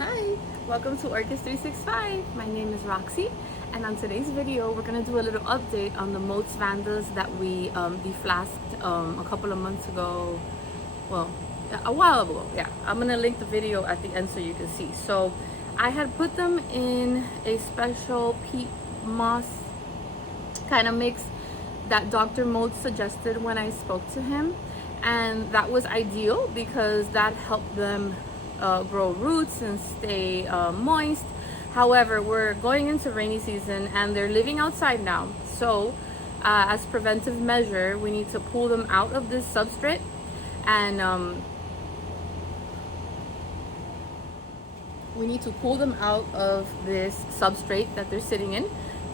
Hi, welcome to Orchids 365. My name is Roxy, and on today's video, we're gonna do a little update on the Motes Vandas that we deflasked a couple of months ago. Well, a while ago. Yeah, I'm gonna link the video at the end so you can see. So, I had put them in a special peat moss kind of mix that Dr. Motes suggested when I spoke to him, and that was ideal because that helped them grow roots and stay moist. However, we're going into rainy season and they're living outside now, so as preventive measure we need to pull them out of this substrate, and we need to pull them out of this substrate that they're sitting in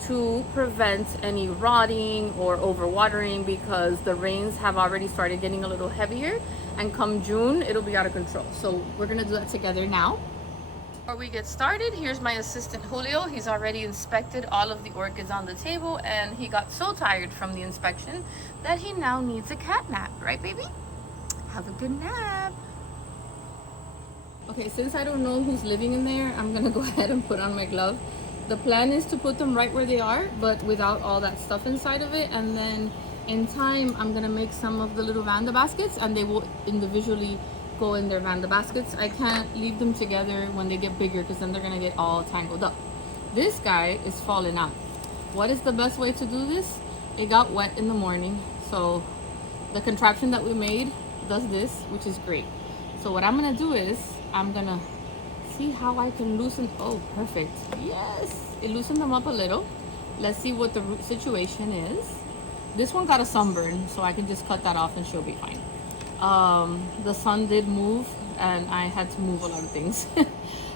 to prevent any rotting or overwatering, because the rains have already started getting a little heavier, and come June it'll be out of control. So we're gonna do that together now. Before we get started, here's my assistant Julio. He's already inspected all of the orchids on the table, and he got so tired from the inspection that he now needs a cat nap, right baby? Have a good nap. Okay, since I don't know who's living in there, I'm gonna go ahead and put on my glove. The plan is to put them right where they are, but without all that stuff inside of it. And then in time, I'm gonna make some of the little Vanda baskets, and they will individually go in their Vanda baskets. I can't leave them together when they get bigger, because then they're gonna get all tangled up. This guy is falling out. What is the best way to do this? It got wet in the morning, so the contraption that we made does this, which is great. So what I'm gonna do is I'm gonna see how I can loosen. Oh, perfect. Yes, it loosened them up a little. Let's see what the root situation is. This one got a sunburn, so I can just cut that off and she'll be fine. The sun did move and I had to move a lot of things.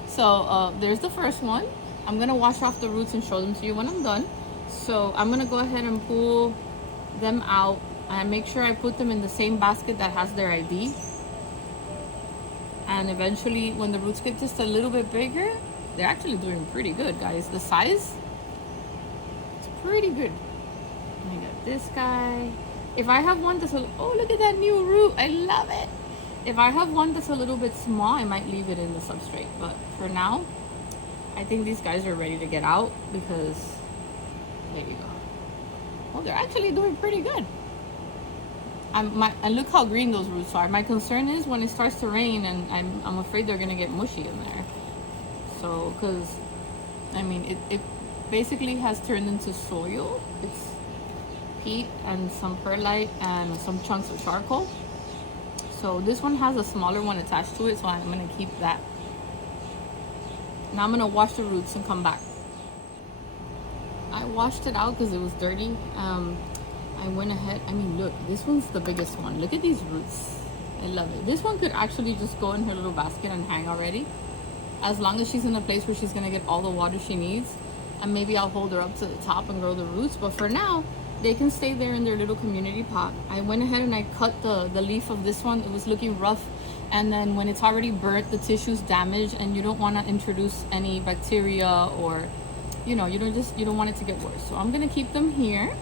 So there's the first one. I'm gonna wash off the roots and show them to you when I'm done. So I'm gonna go ahead and pull them out and make sure I put them in the same basket that has their ID. And eventually, when the roots get just a little bit bigger, they're actually doing pretty good, guys. The size, it's pretty good. I got this guy. If I have one that's oh, look at that new root. I love it. If I have one that's a little bit small, I might leave it in the substrate. But for now, I think these guys are ready to get out, because there you go. Oh, they're actually doing pretty good. And look how green those roots are. My concern is when it starts to rain, and I'm afraid they're gonna get mushy in there. So, because I mean, it basically has turned into soil. It's peat and some perlite and some chunks of charcoal. So this one has a smaller one attached to it, so I'm gonna keep that. Now I'm gonna wash the roots and come back. I washed it out because it was dirty. I went ahead, I mean, look, this one's the biggest one. Look at these roots. I love it. This one could actually just go in her little basket and hang already, as long as she's in a place where she's gonna get all the water she needs. And maybe I'll hold her up to the top and grow the roots, but for now they can stay there in their little community pot. I went ahead and I cut the leaf of this one. It was looking rough, and then when it's already burnt, the tissue's damaged, and you don't want to introduce any bacteria, or you don't want it to get worse. So I'm gonna keep them here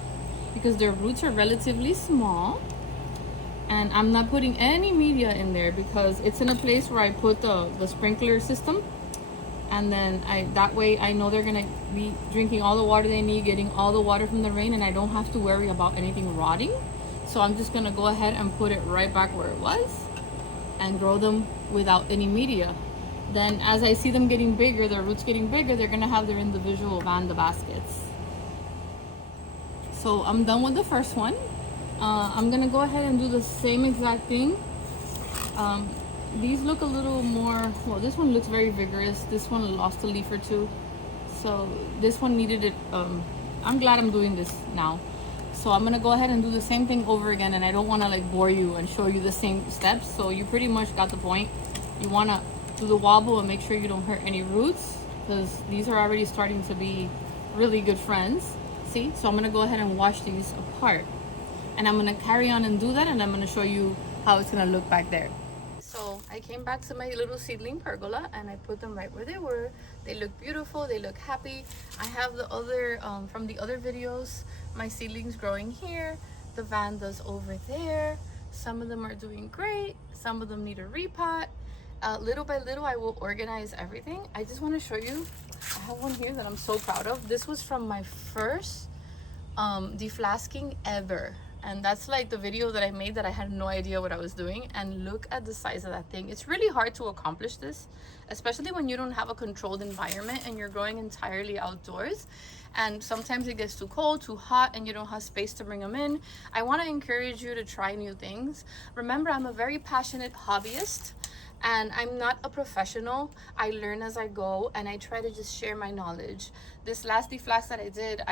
because their roots are relatively small, and I'm not putting any media in there because it's in a place where I put the sprinkler system, and then that way I know they're gonna be drinking all the water they need, getting all the water from the rain, and I don't have to worry about anything rotting. So I'm just gonna go ahead and put it right back where it was and grow them without any media. Then as I see them getting bigger, their roots getting bigger, they're gonna have their individual Vanda baskets. So I'm done with the first one. I'm gonna go ahead and do the same exact thing. These look a little more, well, this one looks very vigorous. This one lost a leaf or two. So this one needed it. I'm glad I'm doing this now. So I'm gonna go ahead and do the same thing over again, and I don't wanna like bore you and show you the same steps. So you pretty much got the point. You wanna do the wobble and make sure you don't hurt any roots, because these are already starting to be really good friends. See? So I'm gonna go ahead and wash these apart, and I'm gonna carry on and do that, and I'm gonna show you how it's gonna look back there. So I came back to my little seedling pergola and I put them right where they were. They look beautiful, they look happy. I have the other, from the other videos, my seedlings growing here, the Vandas over there. Some of them are doing great, some of them need a repot. Little by little, I will organize everything. I just want to show you. I have one here that I'm so proud of. This was from my first deflasking ever, and that's like the video that I made that I had no idea what I was doing. And look at the size of that thing. It's really hard to accomplish this, especially when you don't have a controlled environment and you're growing entirely outdoors, and sometimes it gets too cold, too hot, and you don't have space to bring them in. I want to encourage you to try new things. Remember, I'm a very passionate hobbyist, and I'm not a professional. I learn as I go, and I try to just share my knowledge. This last deflask that I did,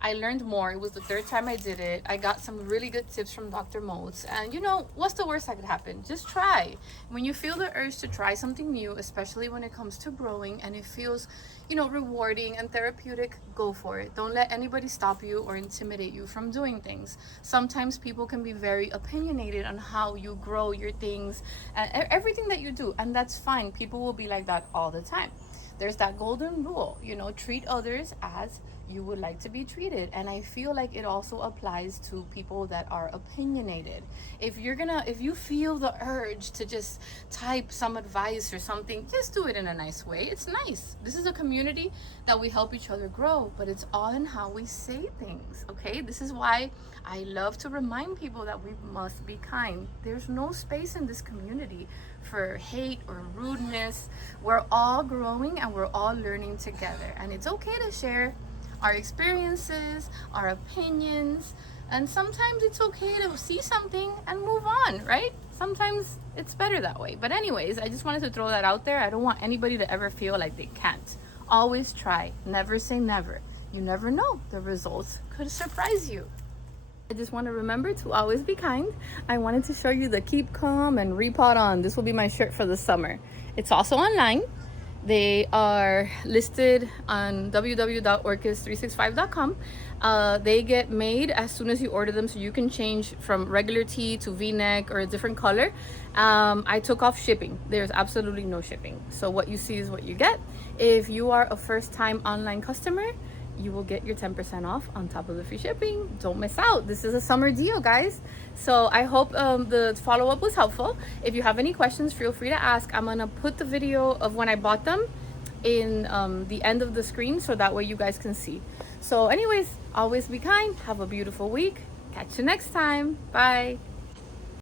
I learned more. It was the third time I did it. I got some really good tips from Dr. Motes. And you know, what's the worst that could happen? Just try. When you feel the urge to try something new, especially when it comes to growing and it feels, you know, rewarding and therapeutic, go for it. Don't let anybody stop you or intimidate you from doing things. Sometimes people can be very opinionated on how you grow your things and everything that you do. And that's fine. People will be like that all the time. There's that golden rule, you know, treat others as you would like to be treated. And I feel like it also applies to people that are opinionated. If you feel the urge to just type some advice or something, just do it in a nice way. It's nice. This is a community that we help each other grow, but it's all in how we say things, okay? This is why I love to remind people that we must be kind. There's no space in this community for hate or rudeness. We're all growing and we're all learning together, and it's okay to share our experiences, our opinions, and sometimes it's okay to see something and move on, right? Sometimes it's better that way. But anyways, I just wanted to throw that out there. I don't want anybody to ever feel like they can't. Always try. Never say never. You never know. The results could surprise you. I just want to remember to always be kind. I wanted to show you the Keep Calm and Repot On. This will be my shirt for the summer. It's also online. They are listed on www.orchids365.com. They get made as soon as you order them, so you can change from regular tee to v-neck or a different color. I took off shipping. There's absolutely no shipping. So what you see is what you get. If you are a first-time online customer, you will get your 10% off on top of the free shipping. Don't miss out. This is a summer deal, guys. So I hope the follow-up was helpful. If you have any questions, feel free to ask. I'm gonna put the video of when I bought them in the end of the screen, so that way you guys can see. So anyways, always be kind. Have a beautiful week. Catch you next time. Bye.